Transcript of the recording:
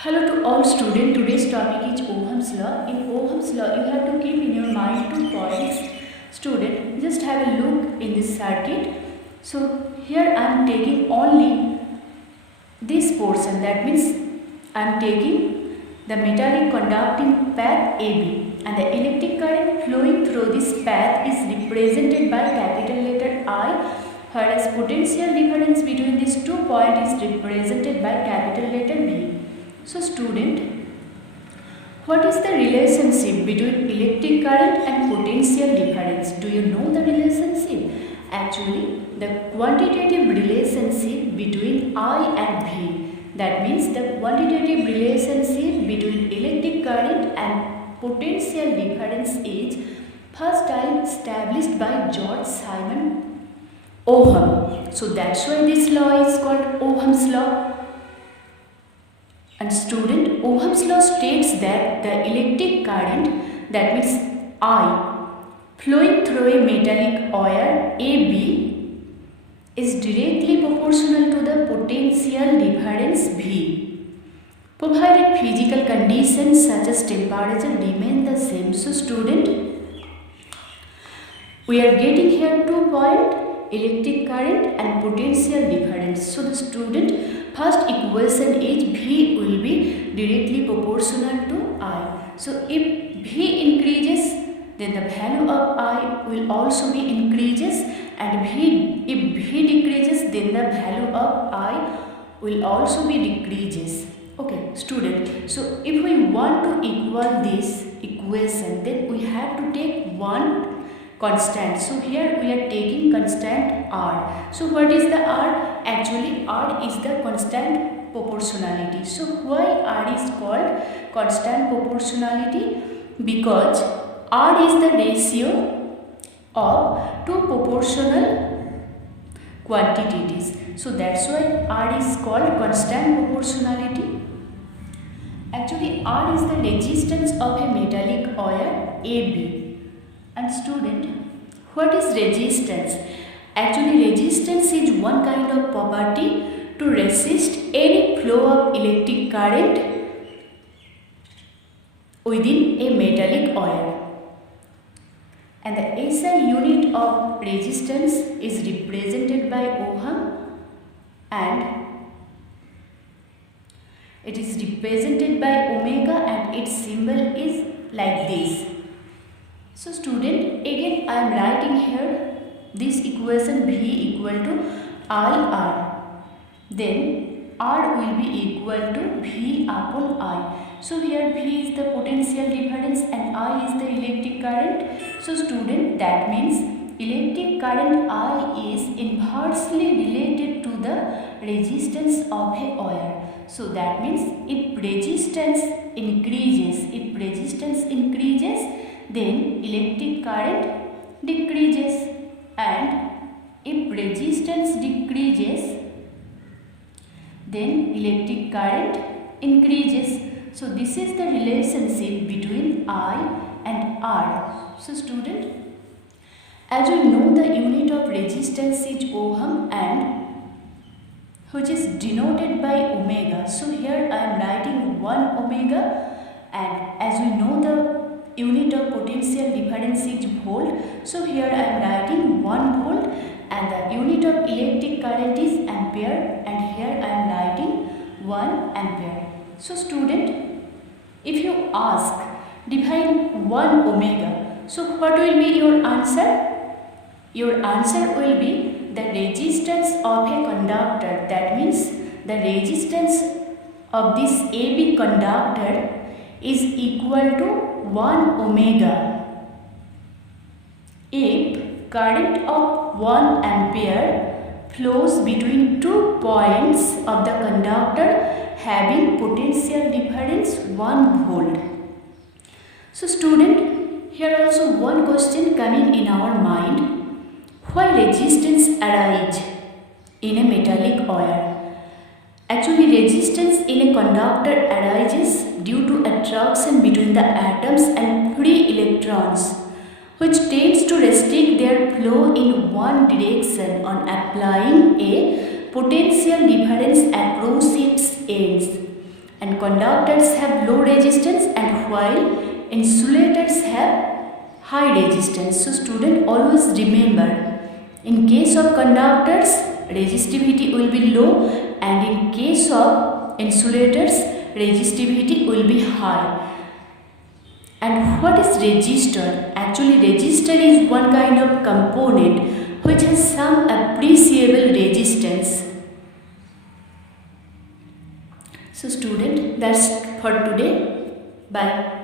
Hello to all students. Today's topic is Ohm's law. In Ohm's law, you have to keep in your mind 2 points. Student, just have a look in this circuit. So here I am taking only this portion. That means I am taking the metallic conducting path AB, and the electric current flowing through this path is represented by capital letter I, whereas potential difference between these 2 points is represented by capital letter B. So student, what is the relationship between electric current and potential difference? Do you know the relationship? Actually, the quantitative relationship between I and V. That means the quantitative relationship between electric current and potential difference is first time established by George Simon Ohm. So that's why this law is called Ohm's law. And student, Ohm's law states that the electric current, that means I, flowing through a metallic wire AB is directly proportional to the potential difference V, provided physical conditions such as temperature remain the same. So student, we are getting here 2 points, electric current and potential difference. So the student, first equation is V will be directly proportional to I. So if V increases, then the value of I will also be increases, and if V decreases, then the value of I will also be decreases. Okay, student. So if we want to equal this equation, then we have to take one constant. So here we are taking constant R. So what is the R? Actually R is the constant proportionality. So why R is called constant proportionality? Because R is the ratio of 2 proportional quantities. So that's why R is called constant proportionality. Actually R is the resistance of a metallic wire AB. And student, what is resistance? Actually resistance is one kind of property to resist any flow of electric current within a metallic wire. And the SI unit of resistance is represented by Ohm, and it is represented by omega, and its symbol is like this. So student, again I am writing here this equation V equal to IR. Then R will be equal to V upon I. So here V is the potential difference and I is the electric current. So student, that means electric current I is inversely related to the resistance of a wire. So that means if resistance increases, then electric current decreases, and if resistance decreases, then electric current increases. So this is the relationship between I and R. So student, as we know, the unit of resistance is Ohm, and which is denoted by omega. So here I am writing 1 omega, and as we know the unit of potential difference is volt. So here I am writing 1 volt, and the unit of electric current is ampere, and here I am writing 1 ampere. So student, if you ask define 1 omega, so what will be your answer? Your answer will be the resistance of a conductor. That means the resistance of this AB conductor is equal to 1 omega if current of 1 ampere flows between 2 points of the conductor having potential difference 1 volt. So student, here also one question coming in our mind. Why resistance arise in a metallic wire? Actually resistance in a conductor arises due to attraction between the atoms and free electrons, which tends to restrict their flow in one direction on applying a potential difference across its ends. and conductors have low resistance, and while insulators have high resistance. So student, always remember, in case of conductors resistivity will be low, and in case of insulators resistivity will be high. And what is resistor? Actually, resistor is one kind of component which has some appreciable resistance. So student, that's for today. Bye.